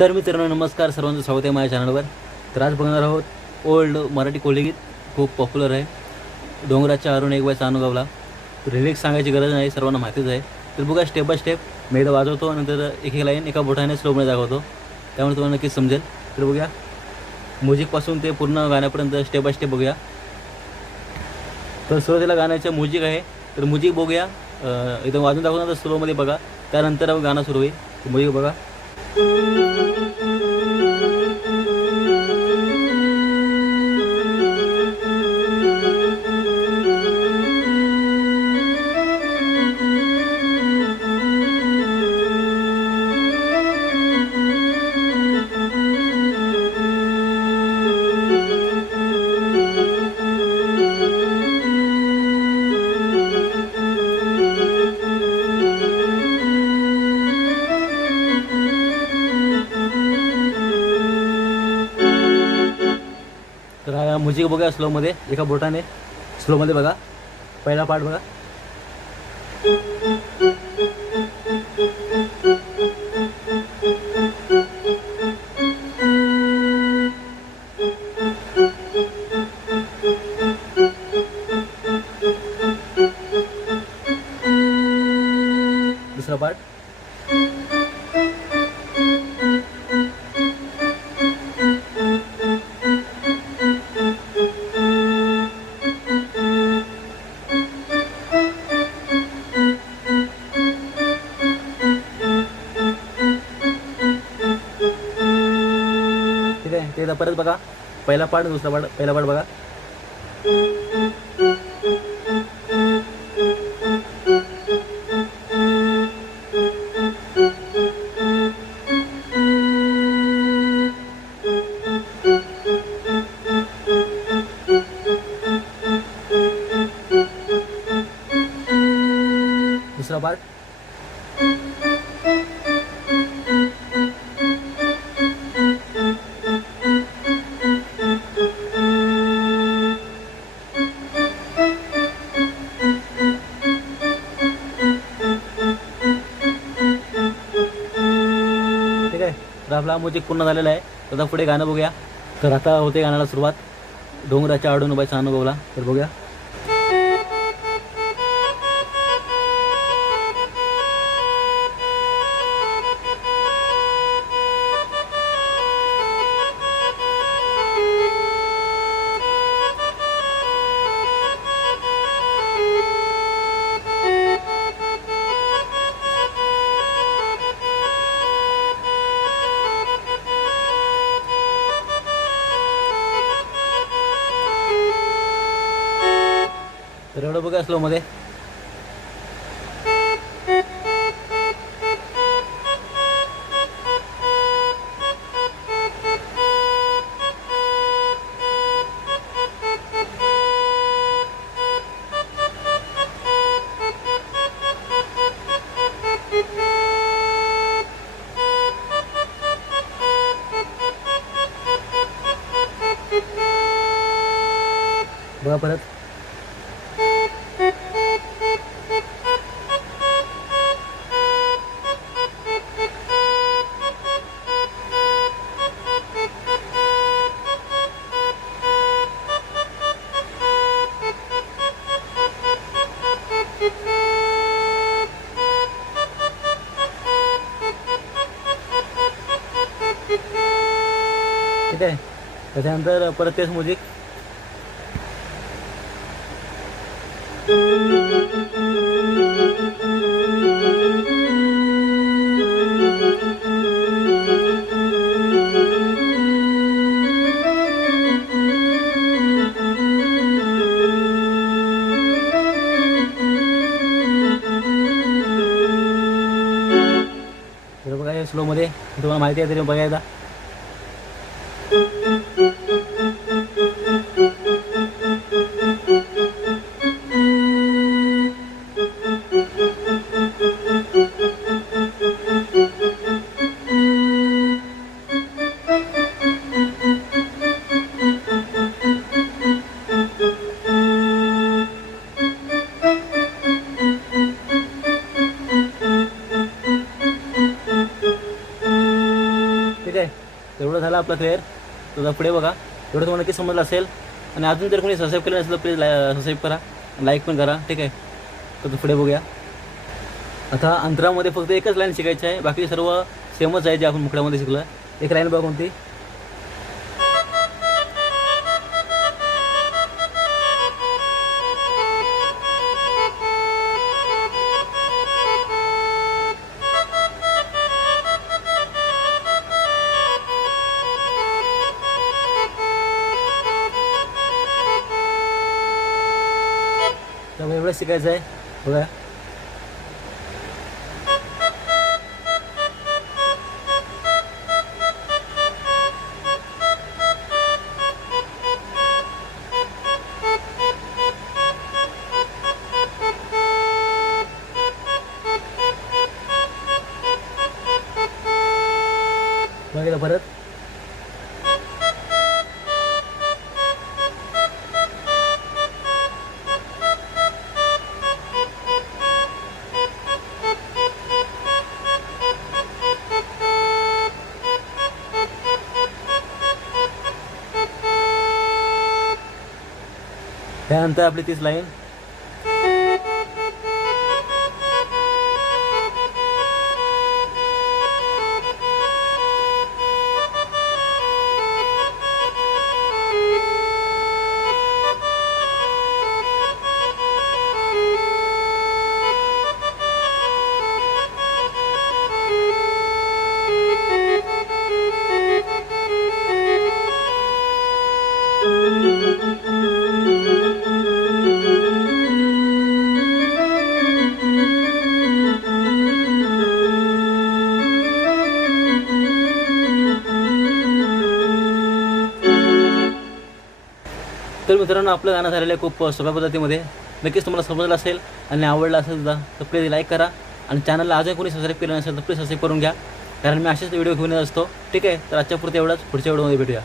तर मित्रांनो नमस्कार, सर्वांचं स्वागत आहे माझ्या चॅनलवर. तर आज बघणार आहोत ओल्ड मराठी कोळीगीत. खूप पॉप्युलर आहे. डोंगराच्या अरुण एक बाय सानुगावला. लिरिक्स सांगायची गरज नाही, सर्वांना माहितीच आहे. तर बघा स्टेप बाय स्टेप मी एकदा वाजवतो, नंतर एक एक लाईन एका बोटाने स्लोमध्ये दाखवतो, त्यामुळे तुम्हाला नक्कीच समजेल. तर बघूया म्युझिकपासून ते पूर्ण गाण्यापर्यंत स्टेप बाय स्टेप बघूया. तर सुरुवातीला गाण्याचं म्युझिक आहे, तर म्युझिक बघूया. एकदम वाजून दाखवतो तर स्लोमध्ये बघा, त्यानंतर गाणं सुरू होईल. म्युझिक बघा. तर हा म्युझिक बघा स्लोमध्ये, एका बोटाने स्लोमध्ये बघा. पहिला पार्ट बघा. दुसरा पार्ट. ठीक आहे, ते परत बघा. पहिला पार्ट, दुसरा पार्ट. पहिला पार्ट बघा. दुसरा पार्ट. ठीक आहे, तर आपला म्युझिक पूर्ण झालेला आहे. तर आता पुढे गाणं बघूया. तर आता होते गाण्याला सुरुवात. डोंगराच्या आडून बाय सानुगावला. तर बघूया. तर एवढं बघा स्लोमध्ये. बघा परत. ठीक आहे, त्याच्यानंतर परत तेच म्युझिक. तर बघा हे स्लोमध्ये, तुम्हाला माहिती आहे तरी बघा एकदा. ठीक आहे. तेवढं झालं आपलं क्लिअर. तुझा पुढे बघा, एवढं तुम्हाला नक्की समजलं असेल. आणि अजून जर कोणी सबस्क्राईब केलं नसेल तर प्लीज सबस्क्राईब करा, लाईक पण करा. ठीक आहे, तर पुढे बघूया. आता अंतरामध्ये फक्त एकच लाईन शिकायची आहे, बाकी सर्व सेमच आहे जे आपण मुकड्यामध्ये शिकलं. एक लाईन बघा कोणती. त्यामुळे एवढं शिकायचं आहे बघा. बघा परत. त्यानंतर आपली तीच लाईन. तर मित्रांनो, आपलं गाणं झालेलं आहे खूप सोप्या पद्धतीमध्ये. नक्कीच तुम्हाला समजलं असेल आणि आवडलं असेल सुद्धा तर प्लीज लाईक करा. आणि चॅनलला अजून कोणी सबस्क्राईब केलं नसेल तर प्लीज सबस्क्राईब करून घ्या, कारण मी असेच व्हिडिओ घेऊन येत असतो. ठीक आहे, तर आजच्या पुरते एवढंच. पुढच्या व्हिडिओमध्ये भेटूया.